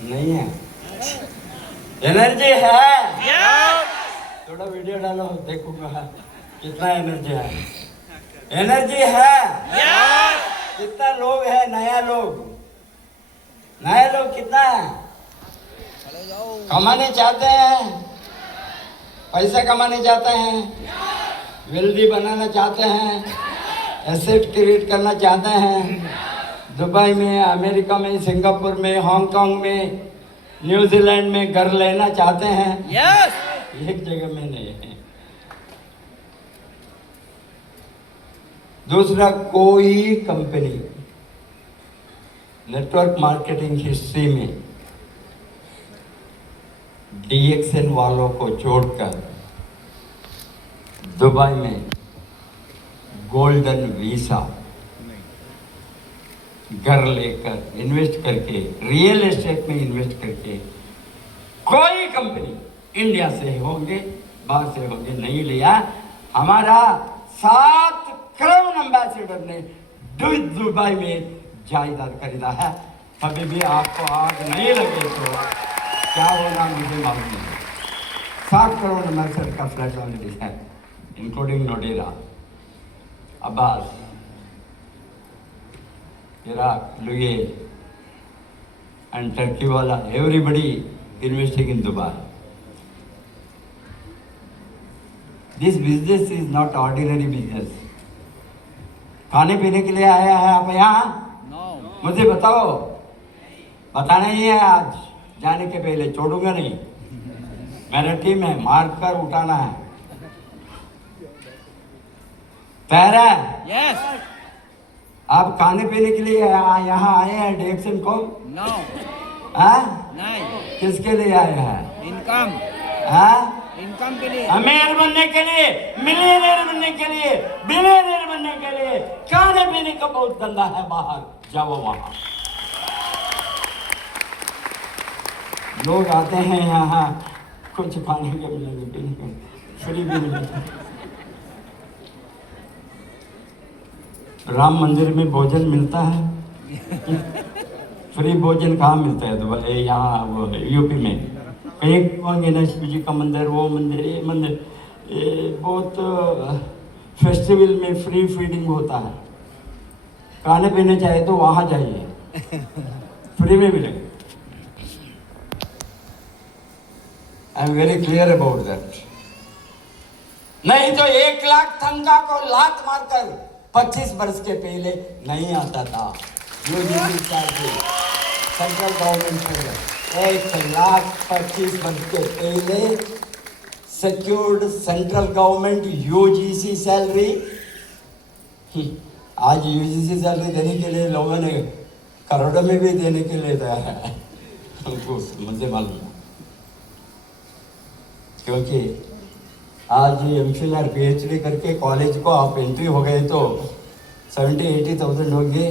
नहीं है। एनर्जी है। थोड़ा वीडियो डालो, देखूंगा कितना एनर्जी है। एनर्जी है। कितना लोग है, नया लोग कितना है? कमाने चाहते हैं, पैसा कमाने चाहते हैं, वेल्दी बनाना चाहते हैं, एसेट क्रिएट करना चाहते हैं। दुबई में, अमेरिका में, सिंगापुर में, हांगकांग में, न्यूजीलैंड में घर लेना चाहते हैं। एक जगह में नहीं है। दूसरा, कोई कंपनी नेटवर्क मार्केटिंग हिस्ट्री में DXN वालों को छोड़कर दुबई में गोल्डन वीसा घर लेकर इन्वेस्ट करके, रियल एस्टेट में इन्वेस्ट करके कोई कंपनी इंडिया से होंगे, बाहर से होंगे, नहीं लिया। हमारा 7 करोड़ एम्बेसडर ने दुबई में जायदाद खरीदा है। कभी भी आपको आग नहीं लगे तो क्या होना मुझे मालूम नहीं। 7 करोड़ एम्बेसडर का फ्लैट ऑलरेडी है, इंक्लूडिंग नोडेरा, Abbas, Iraq, Lugain, and Turkey wala, everybody investing in Dubai. This business is not ordinary business. खाने पीने के लिए आया है आप यहाँ? मुझे बताओ। बताना ही है आज, जाने के पहले छोड़ूंगा नहीं। मेरा टीम है, मार कर उठाना है। तैयार है? Yes. आप खाने पीने के लिए यहाँ आए हैं DXN को? No. नहीं। किसके लिए आए हैं? इनकम। इनकम के लिए। अमीर बनने के लिए, मिलियनेयर बनने के लिए, बिलियनेयर बनने के लिए। खाने पीने का बहुत धंधा है बाहर, जाओ वहां। लोग आते हैं यहाँ, कुछ खाने के मिलेंगे, फ्री भी मिलेगा। राम मंदिर में भोजन मिलता है। फ्री भोजन कहाँ मिलता है? तो यहाँ वो यूपी में कहीं गणेश जी का मंदिर, वो मंदिर, ये मंदिर, ये बहुत फेस्टिवल में फ्री फीडिंग होता है। खाने पीने चाहिए तो वहाँ जाइए, फ्री में मिलेगा। I am very clear about that. नहीं तो 1 लाख तनख्वाह को लात मारकर 25 वर्ष के पहले नहीं आता था। सेंट्रल गवर्नमेंट को 1,25,000 वर्ष के पहले secured central government UGC salary. आज UGC सैलरी देने के लिए लोगों ने करोड़ों में भी देने के लिए तैयार है। मुझे मालूम है, क्योंकि आज MPhil और PhD करके कॉलेज को आप एंट्री हो गए तो 70-80,000 होंगे।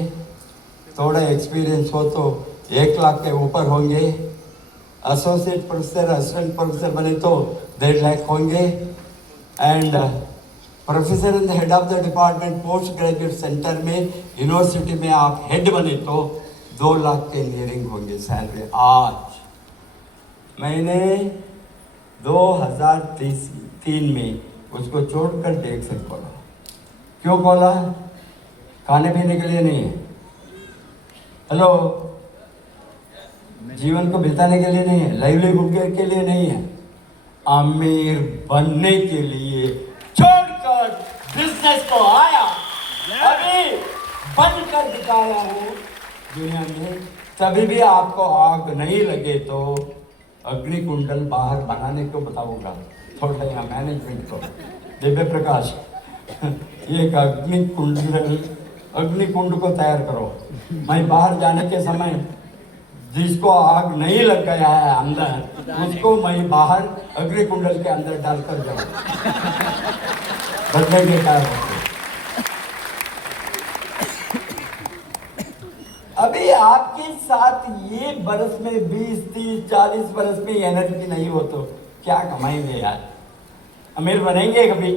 थोड़ा एक्सपीरियंस हो तो 1 लाख के ऊपर होंगे। एसोसिएट प्रोफेसर, असिस्टेंट प्रोफेसर बने तो 1.5 लाख होंगे। And professor in the head of the department post graduate centre में यूनिवर्सिटी में आप हेड बने तो 2 लाख के नियरिंग होंगे सैलरी। आज मैंने 2003 में उसको छोड़कर DXN खोला। क्यों खोला? खाने पीने के लिए नहीं है, हेलो, जीवन को बिताने के लिए नहीं है, लाइवलीहुड के लिए नहीं है, अमीर बनने के लिए छोड़कर बिजनेस को आया। अभी बनकर दिखाया हूँ दुनिया में। तभी भी आपको आग नहीं लगे तो अग्नि कुंडल बाहर बनाने को बताऊंगा, थोड़ा यहाँ मैनेजमेंट को। दिव्य प्रकाश, ये अग्नि कुंड को तैयार करो। मैं बाहर जाने के समय जिसको आग नहीं लग गया है अंदर, उसको मैं बाहर अग्नि कुंडल के अंदर डालकर जाऊँ, बदले के कारण। अभी आपके साथ ये बरस में 20, 30, 40 बरस में एनर्जी नहीं हो तो क्या कमाएंगे यार? अमीर बनेंगे कभी?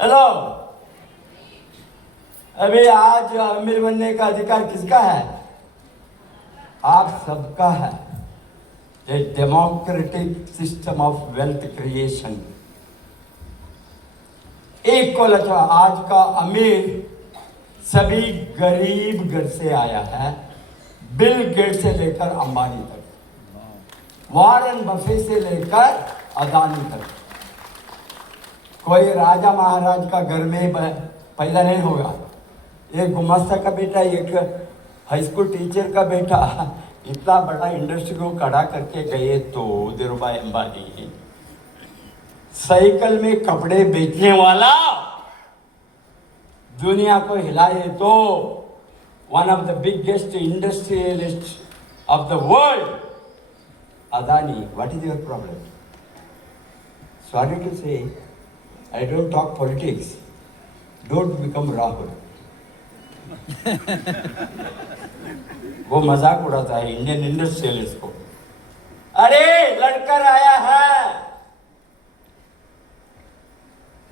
हेलो, अभी आज अमीर बनने का अधिकार किसका है? आप सबका है। a democratic system of wealth creation. एक को लगा आज का अमीर सभी गरीब घर से आया है, बिल गेट से लेकर अंबानी तक, वॉरेन बफे से लेकर अदानी तक। कोई राजा महाराज का घर में पैदा नहीं होगा। एक गुमास्ता का बेटा, एक हाई स्कूल टीचर का बेटा इतना बड़ा इंडस्ट्री को खड़ा करके गए तो धीरूभाई अंबानी। साइकिल में कपड़े बेचने वाला दुनिया को हिलाए तो one of the biggest industrialist of the world Adani. What is your problem? Sorry to say, I don't talk politics, don't become Rahul. वो मजाक उड़ाता है इंडियन इंडस्ट्रियलिस्ट को। अरे लड़कर आया है,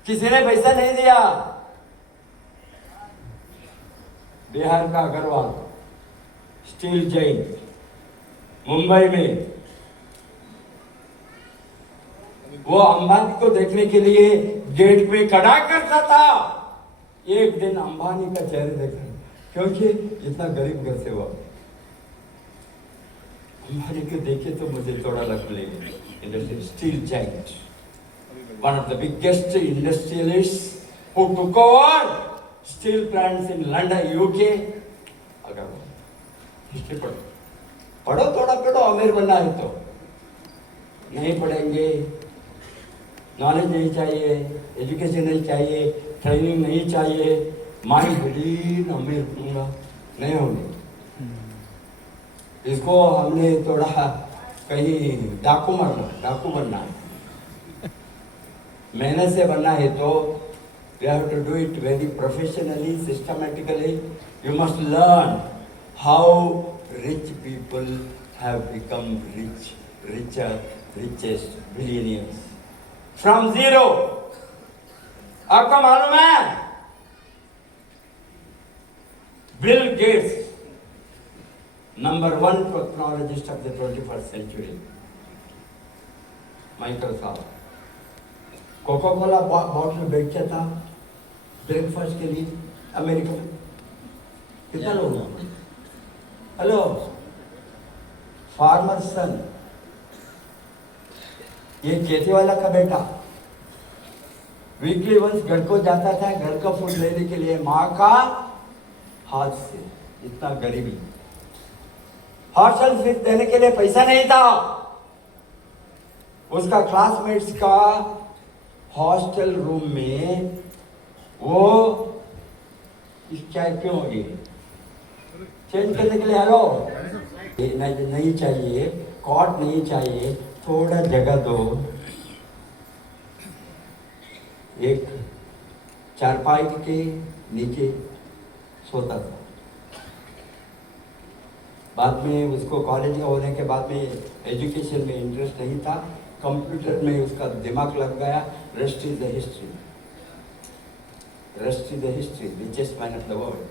किसी ने पैसा नहीं दिया। बिहार का अग्रवाल स्टील जाइंट मुंबई में, वो अंबानी को देखने के लिए गेट में खड़ा करता था। एक दिन अंबानी का चेहरा देखा, क्योंकि इतना गरीब घर से हुआ। अंबानी को देखे तो मुझे थोड़ा लग industry steel giant, one of the biggest industrialists who took over steel plants in London, UK. अगर हिस्ट्री पढ़ो थोड़ा पढ़ो, अमीर बनना है तो। नहीं पढ़ेंगे, नॉलेज नहीं चाहिए, एजुकेशन नहीं चाहिए, ट्रेनिंग नहीं चाहिए, माइंड बड़ी अमीर होगा नहीं होंगे। इसको हमने थोड़ा कहीं डाकू बनना है। मेहनत से बनना है तो you have to do it very professionally, systematically. You must learn how rich people have become richest billionaires from zero. आपको मालूम है Bill Gates number 1 technologist of the 21st century, Microsoft Coca Cola bottle बेचता था breakfast के लिए America में। कितना लोग? हेलो, फार्मर सन, ये खेती वाला का बेटा वीकली वंस घर को जाता था घर का फूड लेने के लिए, माँ का हाथ से। इतना गरीबी, हॉस्टल फीस देने के लिए पैसा नहीं था। उसका क्लासमेट्स का हॉस्टल रूम में वो क्या क्यों होगी चेंज करने के लिए, हेलो नहीं चाहिए, कॉट नहीं चाहिए, थोड़ा जगह दो। एक चारपाई के नीचे सोता था। बाद में उसको कॉलेज होने के बाद में एजुकेशन में इंटरेस्ट नहीं था, कंप्यूटर में उसका दिमाग लग गया। Rest is the history, rest is the history, richest man of the world.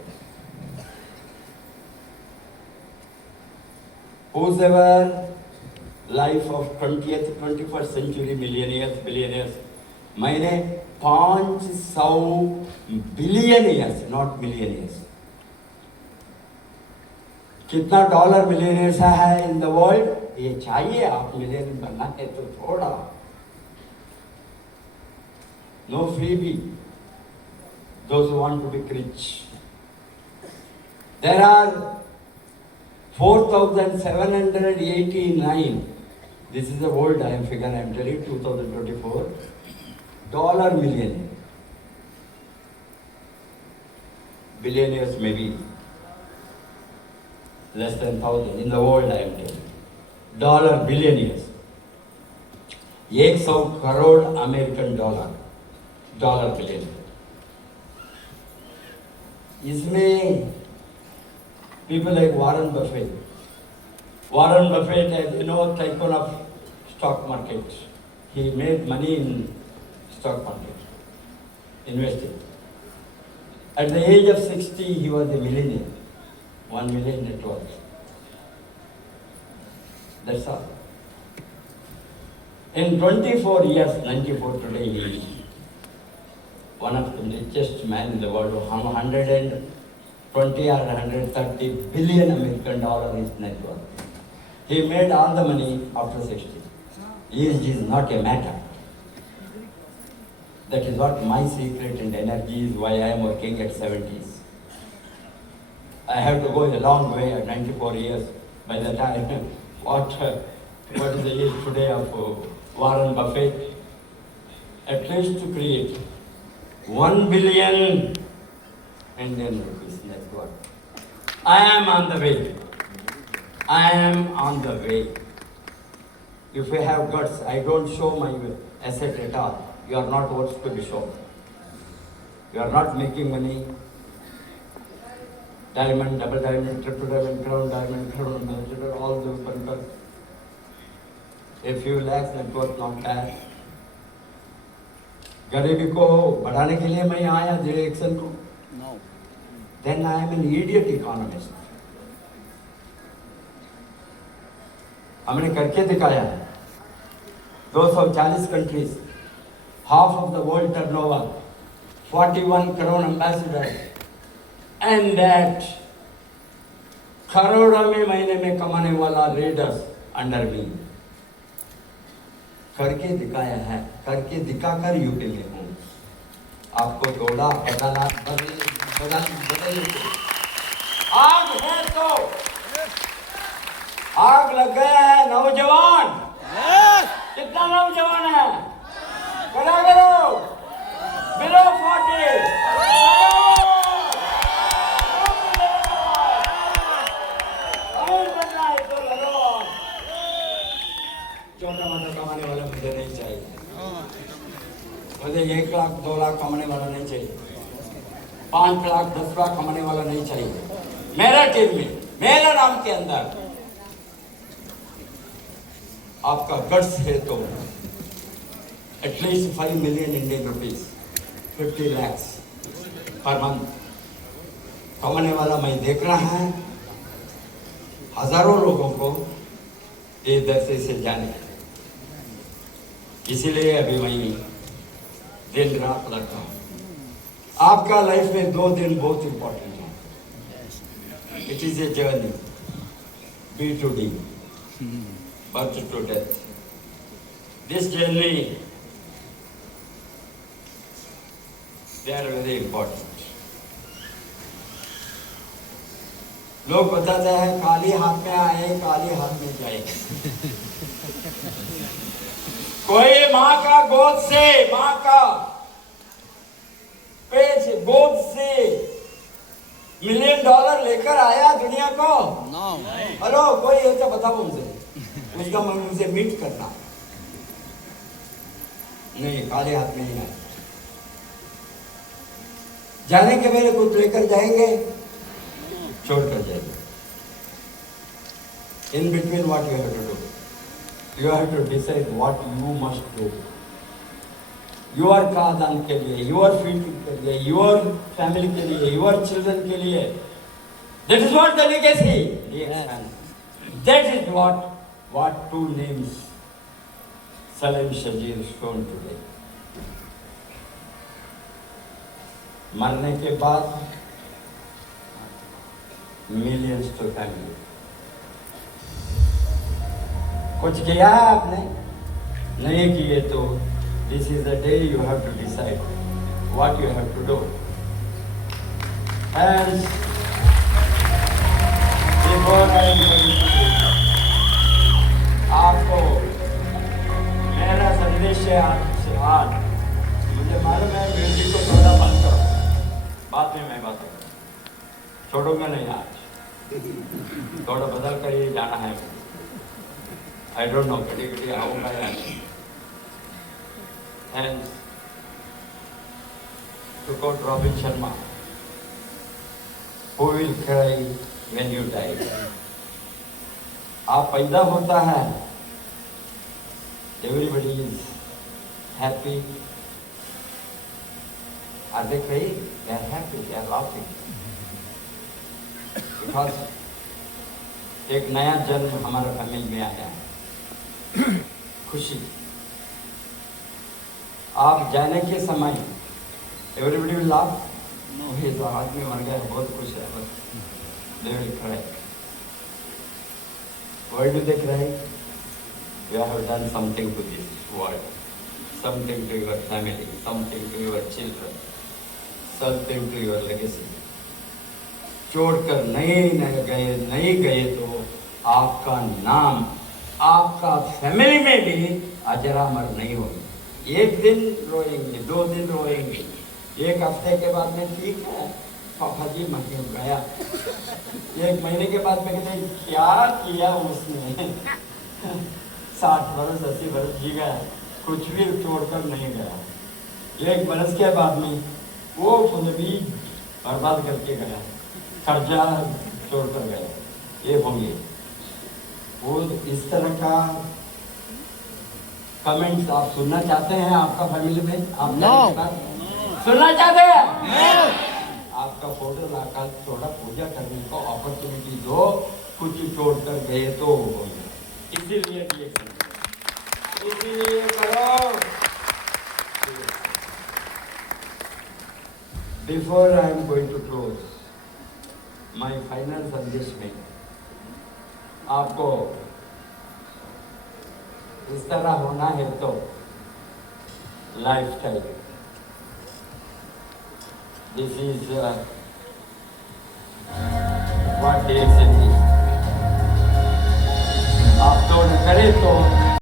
Whosoever life of 20th 21st century millionaires, billionaires, मैंने 500 बिलियनियर्स, नॉट मिलियनियर्स। कितना डॉलर मिलियनियर्स है इन द वर्ल्ड? ये चाहिए, आप मिलियनियर बनना है तो थोड़ा no freebie, those who want to be rich. There are 4,789, this is the world I am figure I am telling you, 2024, dollar million. Billionaires maybe less than 1,000 in the world I am telling you. Dollar billionaires. 100 crore American dollar, dollar billionaire. इसमें people like Warren Buffett. Warren Buffett, as you know, tycoon of stock market. He made money in stock market, investing. At the age of 60, he was a millionaire. 1 million net worth. That's all. In 24 years, 94 today, he is one of the richest men in the world. 120 or 130 billion American dollar is net worth. He made all the money after 60. Age is not a matter. That is what my secret and energy is, why I am working at 70s. I have to go a long way at 94 years. By the time, what is the age today of Warren Buffett? At least to create 1 billion Indian rupees net worth. I am on the way. I am on the way. If you have guts, I don't show my asset at all. You are not worth to be shown. You are not making money. Diamond, double diamond, triple diamond, crown, all those bunkers. A few lakhs net worth, not bad. गरीबी को बढ़ाने के लिए मैं यहाँ आया direction को. Then I am an idiot economist. हमने करके दिखाया. 240 countries, half of the world turnover, 41 crore ambassadors, and that करोड़ों में महीने में कमाने वाला लीडर्स अंडर मी. करके दिखाया है, करके दिखाकर यूपी में हूँ. आपको थोड़ा बदला आग है तो आग लग गया है. नौजवान कितना नौजवान है, खड़ा करो. बिलो 40 छोटा मोटा कमाने वाला मुझे नहीं चाहिए. मुझे 1 लाख 2 लाख कमाने वाला नहीं चाहिए. 5 लाख 10 लाख कमाने वाला नहीं चाहिए. मेरा टीम में, मेरा नाम के अंदर आपका गट्स है तो at least 5 million Indian rupees, 50 lakhs per month कमाने वाला मैं देख रहा है. हजारों लोगों को ये दर्जे से जाने. इसीलिए अभी वही दिन रात लगा हूँ. आपका लाइफ में 2 दिन बहुत इंपॉर्टेंट है. It is a journey, B to D, birth to death. This journey they are very important. लोग बताते हैं काली हाथ में आए, काली हाथ में जाए. कोई माँ का गोद से, माँ का पेट गोद से $1 मिलियन लेकर आया दुनिया को. हेलो, कोई ऐसा बताओ मुझे, उसका मन मुझे मीट करना. नहीं, काले हाथ में नहीं आए. जाने के पहले कुछ लेकर जाएंगे, छोड़कर जाएंगे. In between, what you have to do? You have to decide what you must do. Your खानदान के लिए, your future के लिए, your family के लिए, your children के लिए. That is what the legacy. Yes. That is what 2 names Salim Shajir shown today. मरने के बाद millions to family. कुछ किया है आपने? नहीं किए तो this is the day you have to decide what you have to do. And before I am going to do, आपको मेरा संदेश है आज. मुझे मालूम है म्यूजिक को थोड़ा बंद करो, बाद में मैं बात करूँ. छोड़ूंगा नहीं आज, थोड़ा बदल कर ही जाना है. I don't know, कभी आऊँगा या नहीं. And to quote Robin Sharma, who will cry when you die? आप पैदा होता है, everybody is happy. Are they crying? They are happy, they are laughing. Because एक नया जन्म हमारा फैमिली में आया है. खुशी. आप जाने के समय एवरीबडी विल लाफ, ये तो आदमी मर गया बहुत खुश है, बस they will cry. Why do they cry? You have done something to this world, something to your family, something to your children, something to your legacy. छोड़कर नहीं गए तो आपका नाम, आपका फैमिली में भी अजरामर नहीं होगी. एक दिन रोएंगे, 2 दिन रोएंगे, 1 हफ्ते के बाद में ठीक है पापा जी मैं गया, 1 महीने के बाद में कहते क्या किया उसने. 60 वर्ष 80 वर्ष जी गया, कुछ भी छोड़कर नहीं गया. 1 बरस के बाद में वो खुद भी बर्बाद करके गया, कर्जा छोड़कर गया. ये होंगे वो इस तरह का कमेंट्स आप सुनना चाहते हैं आपका फैमिली में? आप सुनना चाहते हैं? आपका फोटो लाकर थोड़ा पूजा करने को अपॉर्चुनिटी दो, कुछ छोड़कर गए तो इसीलिए इसीलिए करो. Before I am going to close my final संदेश में आपको इस तरह होना है तो lifestyle, this is what they say. आप तो करें तो